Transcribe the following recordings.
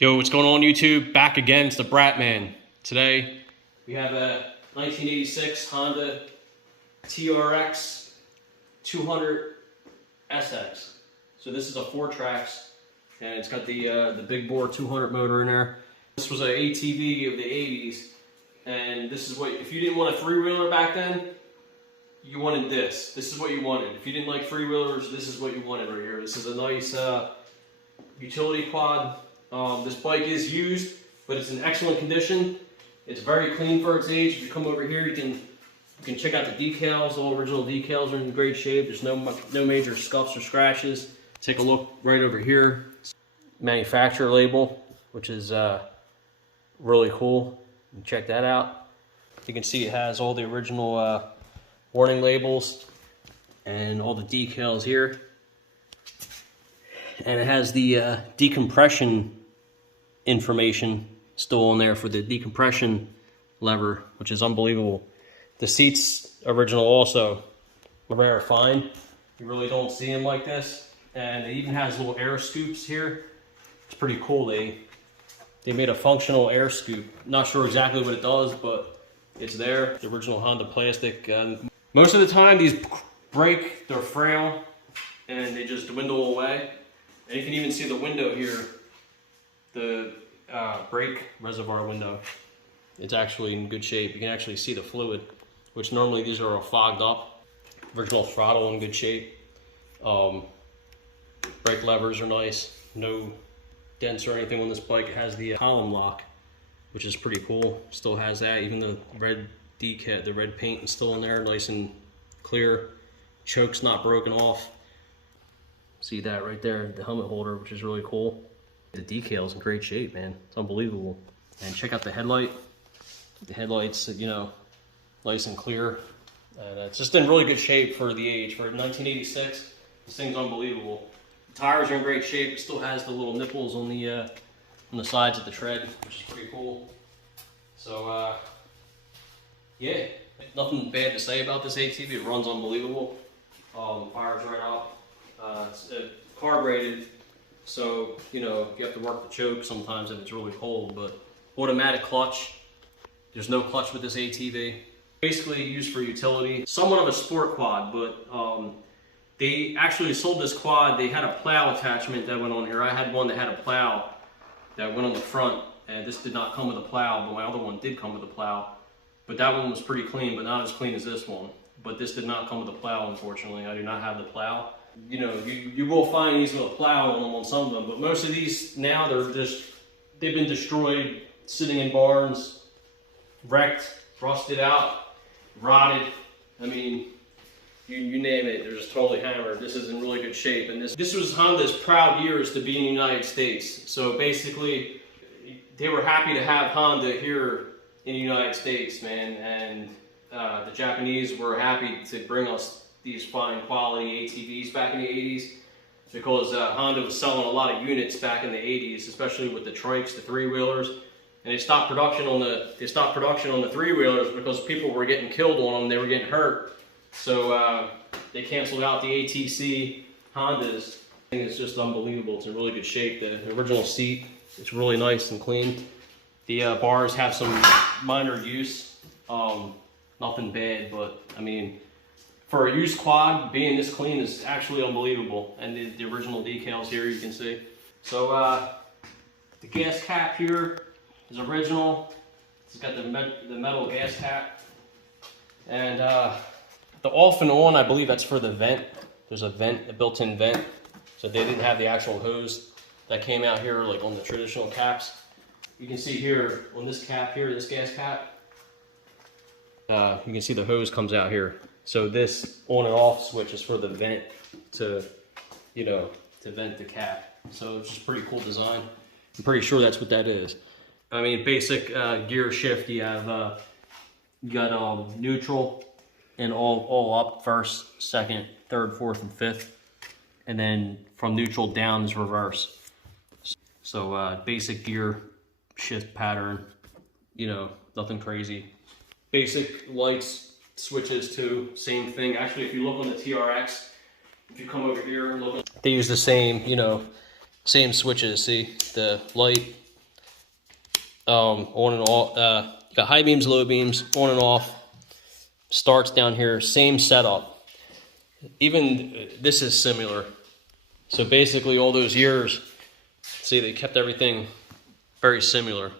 Yo, what's going on YouTube? Back again, it's the Brat Man. Today, we have a 1986 Honda TRX 200 SX. So this is a Fourtrax, and it's got the big bore 200 motor in there. This was an ATV of the 80s, and this is what, if you didn't want a three-wheeler back then, you wanted this. This is what you wanted. If you didn't like three-wheelers, this is what you wanted right here. This is a nice utility quad. This bike is used, but it's in excellent condition. It's very clean for its age. If you come over here, you can check out the decals. All original decals are in great shape. There's no major scuffs or scratches. Take a look right over here. Manufacturer label, which is really cool. You can check that out. You can see it has all the original warning labels and all the decals here. And it has the decompression information still on there for the decompression lever, which is unbelievable. The seats original also rare fine. You really don't see them like this. And it even has little air scoops here. It's pretty cool. They made a functional air scoop. Not sure exactly what it does, but it's there. The original Honda plastic. Most of the time these break, they're frail, and they just dwindle away. And you can even see the window here, the brake reservoir window. It's actually in good shape. You can actually see the fluid, which normally these are all fogged up. Original throttle in good shape. Brake levers are nice. No dents or anything on this bike. It has the column lock, which is pretty cool. Still has that. Even the red decal, the red paint is still in there, nice and clear. Choke's not broken off. See that right there, the helmet holder, which is really cool. The decal's in great shape, man. It's unbelievable. And check out the headlight. The headlight's, you know, nice and clear. And it's just in really good shape for the age. For 1986, this thing's unbelievable. The tires are in great shape. It still has the little nipples on the sides of the tread, which is pretty cool. So, yeah, nothing bad to say about this ATV. It runs unbelievable. Fires right up. It's carbureted, so you know you have to work the choke sometimes if it's really cold. But automatic clutch. There's no clutch with this ATV. Basically used for utility. Somewhat of a sport quad, but they actually sold this quad. They had a plow attachment that went on here. I had one that had a plow that went on the front, and this did not come with a plow, but my other one did come with a plow. But that one was pretty clean, but not as clean as this one. But this did not come with a plow, unfortunately. I do not have the plow. You know, you will find these with a plow on them on some of them, but most of these now, they've been destroyed, sitting in barns, wrecked, rusted out, rotted. I mean, you name it, they're just totally hammered. This is in really good shape, and this was Honda's proud years to be in the United States. So basically, they were happy to have Honda here in the United States, man, and the Japanese were happy to bring us these fine quality ATVs back in the 80s, because Honda was selling a lot of units back in the 80s, especially with the Trikes, the three-wheelers, and they stopped production on the three-wheelers because people were getting killed on them, they were getting hurt. So they canceled out the ATC Hondas. I think it's just unbelievable. It's in really good shape. The original seat, it's really nice and clean. The bars have some minor use, nothing bad, but I mean, for a used quad, being this clean is actually unbelievable. And the original decals here, you can see. So the gas cap here is original. It's got the metal gas cap. And the off and on, I believe that's for the vent. There's a vent, a built-in vent. So they didn't have the actual hose that came out here like on the traditional caps. You can see here on this cap here, this gas cap, you can see the hose comes out here. So this on and off switch is for the vent to, you know, to vent the cap. So it's just pretty cool design. I'm pretty sure that's what that is. I mean, basic gear shift. You have you got neutral and all up, first, second, third, fourth, and fifth, and then from neutral down is reverse. So basic gear shift pattern. You know, nothing crazy. Basic lights. Switches too, same thing. Actually, if you look on the TRX, if you come over here and look, they use the same, you know, same switches. See the light, on and off. You got high beams, low beams, on and off. Starts down here, same setup. Even this is similar. So basically all those years, see, they kept everything very similar.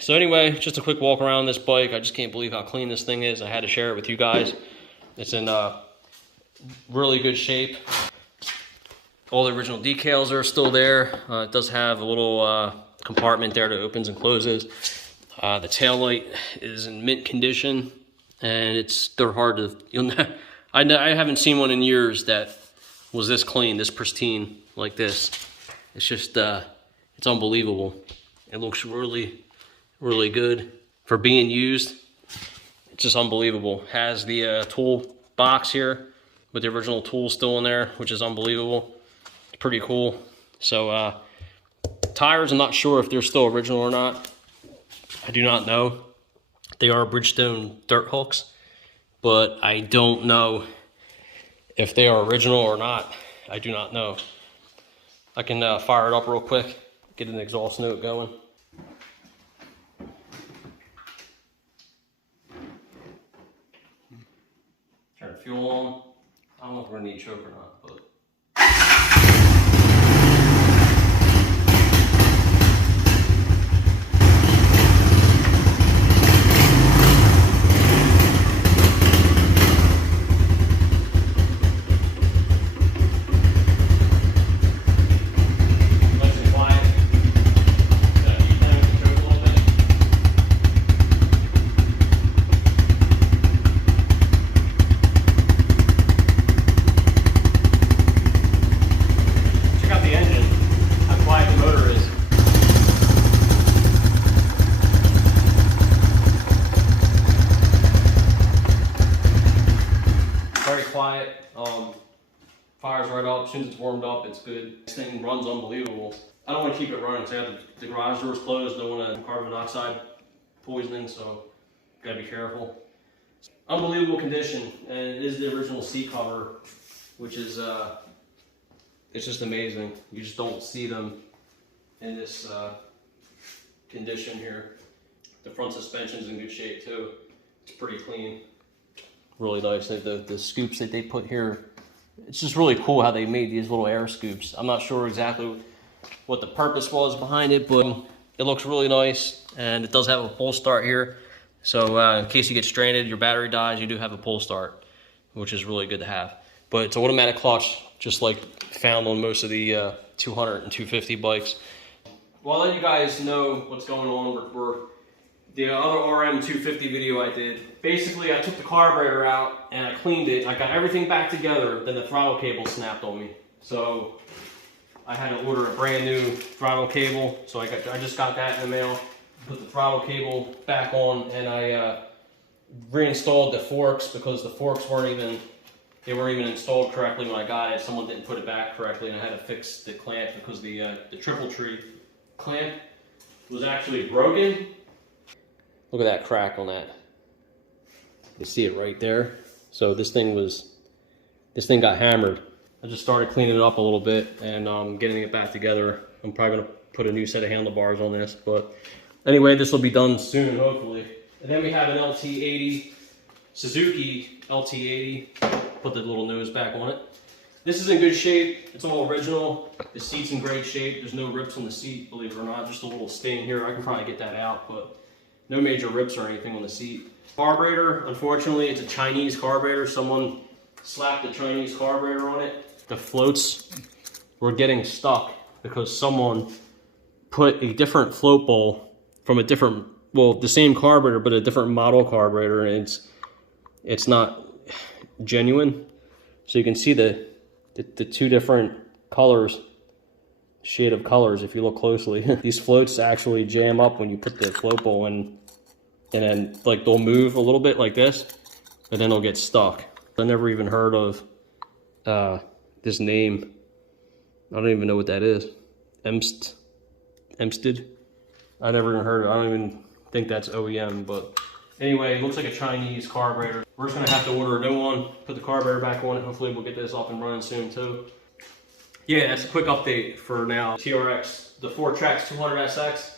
So anyway, just a quick walk around this bike. I just can't believe how clean this thing is. I had to share it with you guys. It's in really good shape. All the original decals are still there. It does have a little compartment there that opens and closes. The tail light is in mint condition, and they're hard to. I haven't seen one in years that was this clean, this pristine like this. It's just it's unbelievable. It looks really, really good for being used. It's just unbelievable. Has the tool box here with the original tools still in there, which is unbelievable. It's pretty cool. So tires, I'm not sure if they're still original or not. I do not know. They are Bridgestone dirt hooks, but I don't know if they are original or not. I do not know. I can fire it up real quick, get an exhaust note going. Turn the fuel on. I don't know if we're gonna need choke or not, but. Very quiet, fires right up. As soon as it's warmed up, it's good. This thing runs unbelievable. I don't want to keep it running, so I have the garage doors closed. Don't want to carbon monoxide poisoning, so gotta be careful. Unbelievable condition, and it is the original seat cover, which is it's just amazing. You just don't see them in this condition here. The front suspension's in good shape too. It's pretty clean. Really nice. The scoops that they put here, it's just really cool how they made these little air scoops. I'm not sure exactly what the purpose was behind it, but it looks really nice, and it does have a pull start here. So in case you get stranded, your battery dies, you do have a pull start, which is really good to have. But it's an automatic clutch, just like found on most of the 200 and 250 bikes. Well, I'll let you guys know what's going on for the other RM 250 video I did. Basically, I took the carburetor out and I cleaned it. I got everything back together, then the throttle cable snapped on me. So I had to order a brand new throttle cable. So I just got that in the mail. Put the throttle cable back on, and I reinstalled the forks because the forks weren't even installed correctly when I got it. Someone didn't put it back correctly, and I had to fix the clamp because the triple tree clamp was actually broken. Look at that crack on that. You see it right there. So this thing got hammered. I just started cleaning it up a little bit and getting it back together. I'm probably gonna put a new set of handlebars on this, but anyway, this will be done soon, hopefully. And then we have an LT80, Suzuki LT80. Put the little nose back on it. This is in good shape. It's all original. The seat's in great shape. There's no rips on the seat, believe it or not. Just a little stain here. I can probably get that out, but no major rips or anything on the seat. Carburetor, unfortunately, it's a Chinese carburetor. Someone slapped the Chinese carburetor on it. The floats were getting stuck because someone put a different float bowl from a different, well, the same carburetor, but a different model carburetor, and it's not genuine. So you can see the two different colors, shade of colors if you look closely. These floats actually jam up when you put the float bowl in, and then like they'll move a little bit like this, but then they'll get stuck. I never even heard of this name. I don't even know what that is. Emsted. I never even heard of it. I don't even think that's OEM, but anyway, it looks like a Chinese carburetor. We're just gonna have to order a new one, put the carburetor back on it. Hopefully we'll get this up and running soon too. Yeah, that's a quick update for now. TRX, the Fourtrax 200SX.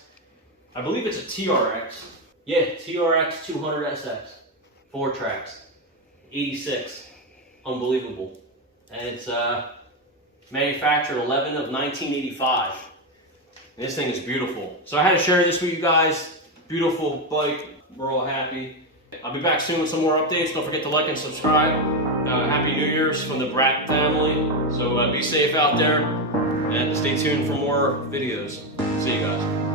I believe it's a TRX. Yeah, TRX 200SX. Fourtrax. 86. Unbelievable. And it's manufactured 11 of 1985. And this thing is beautiful. So I had to share this with you guys. Beautiful bike. We're all happy. I'll be back soon with some more updates. Don't forget to like and subscribe. Happy New Year's from the Brat family. So be safe out there and stay tuned for more videos. See you guys.